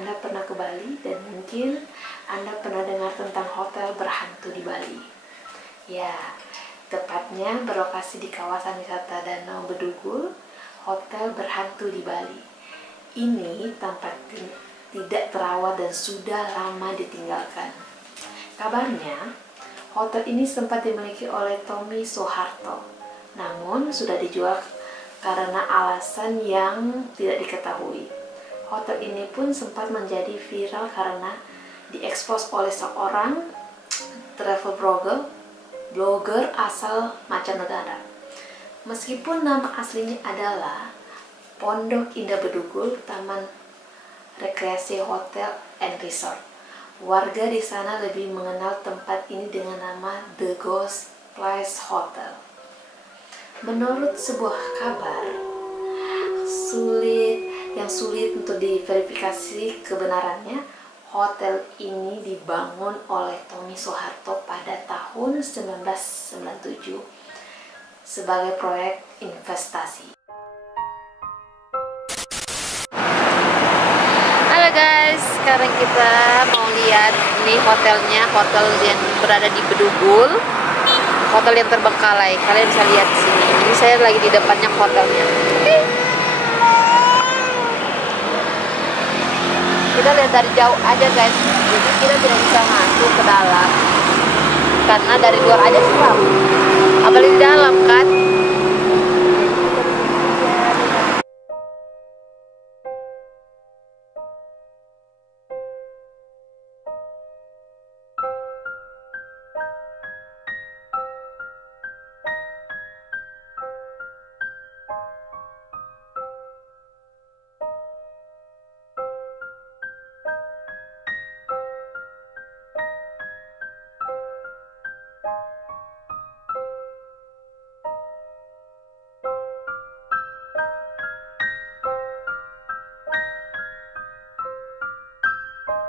Anda pernah ke Bali dan mungkin Anda pernah dengar tentang hotel berhantu di Bali. Ya, tepatnya berlokasi di kawasan wisata Danau Bedugul, hotel berhantu di Bali. Ini tampak tidak terawat dan sudah lama ditinggalkan. Kabarnya, hotel ini sempat dimiliki oleh Tommy Soeharto, namun sudah dijual karena alasan yang tidak diketahui. Hotel ini pun sempat menjadi viral karena diekspos oleh seorang travel blogger asal mancanegara. Meskipun nama aslinya adalah Pondok Indah Bedugul Taman Rekreasi Hotel and Resort, warga di sana lebih mengenal tempat ini dengan nama The Ghost Place Hotel. Menurut sebuah kabar sulit untuk diverifikasi kebenarannya, hotel ini dibangun oleh Tommy Soeharto pada tahun 1997 sebagai proyek investasi. Halo guys, sekarang kita mau lihat nih hotelnya, hotel yang berada di Bedugul, hotel yang terbengkalai. Kalian bisa lihat di sini. Ini saya lagi di depannya hotelnya. Kita lihat dari jauh aja guys, jadi kita tidak bisa masuk ke dalam karena dari luar aja seram, apalagi di dalam kan.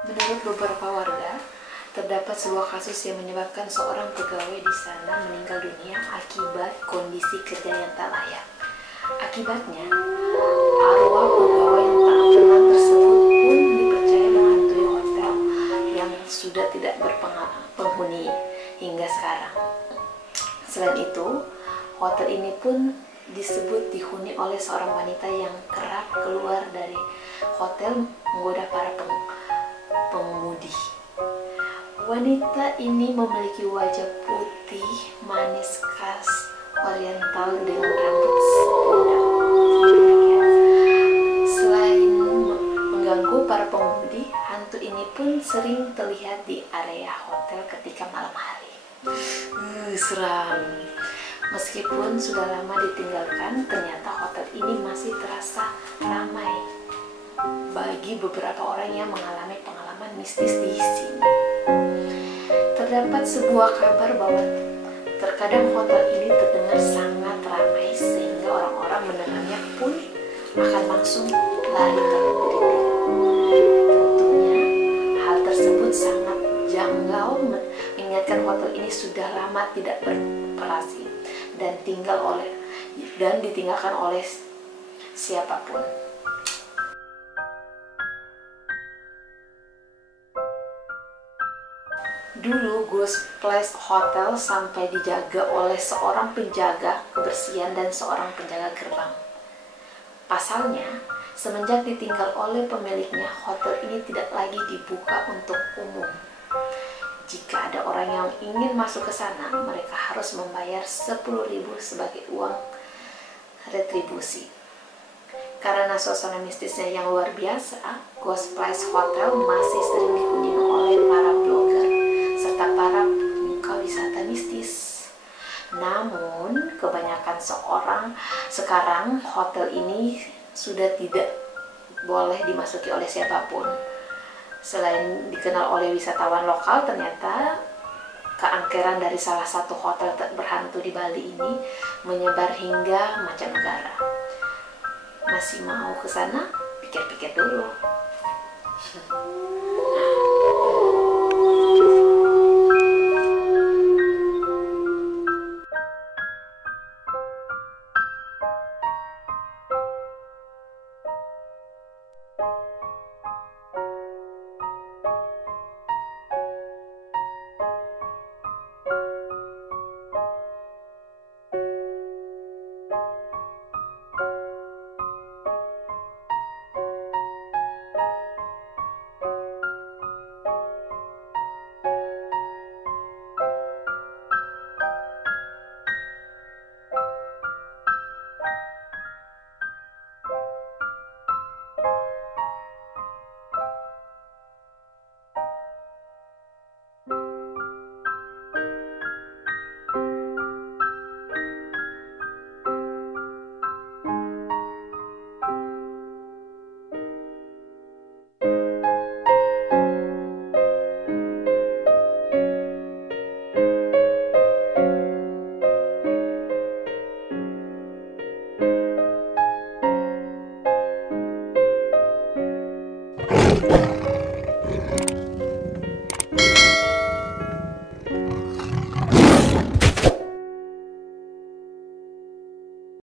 Menurut beberapa warga, terdapat sebuah kasus yang menyebabkan seorang pegawai di sana meninggal dunia akibat kondisi kerja yang tak layak. Akibatnya, arwah pegawai yang tak tenang tersebut pun dipercaya menghantui hotel yang sudah tidak berpenghuni hingga sekarang. Selain itu, hotel ini pun disebut dihuni oleh seorang wanita yang kerap keluar dari hotel menggoda para pengemudi. Wanita ini memiliki wajah putih manis khas oriental dengan rambut seondang. Selain mengganggu para pengemudi, hantu ini pun sering terlihat di area hotel ketika malam hari. Seram. Meskipun sudah lama ditinggalkan, ternyata hotel ini masih terasa ramai bagi beberapa orang yang mengalami pengalaman mistis di sini. Terdapat sebuah kabar bahwa terkadang hotel ini terdengar sangat ramai sehingga orang-orang mendengarnya pun akan langsung lari terhenti. Tentunya hal tersebut sangat janggal, mengingatkan hotel ini sudah lama tidak beroperasi dan ditinggalkan oleh siapapun. Dulu Ghost Place Hotel sampai dijaga oleh seorang penjaga kebersihan dan seorang penjaga gerbang. Pasalnya, semenjak ditinggal oleh pemiliknya, hotel ini tidak lagi dibuka untuk umum. Jika ada orang yang ingin masuk ke sana, mereka harus membayar 10.000 sebagai uang retribusi. Karena suasana mistisnya yang luar biasa, Ghost Place Hotel masih sering dikunjungi oleh para blogger serta para penyuka wisata mistis. Namun, kebanyakan sekarang hotel ini sudah tidak boleh dimasuki oleh siapapun. Selain dikenal oleh wisatawan lokal, ternyata keangkeran dari salah satu hotel berhantu di Bali ini menyebar hingga mancanegara. Masih mau ke sana? Pikir-pikir dulu.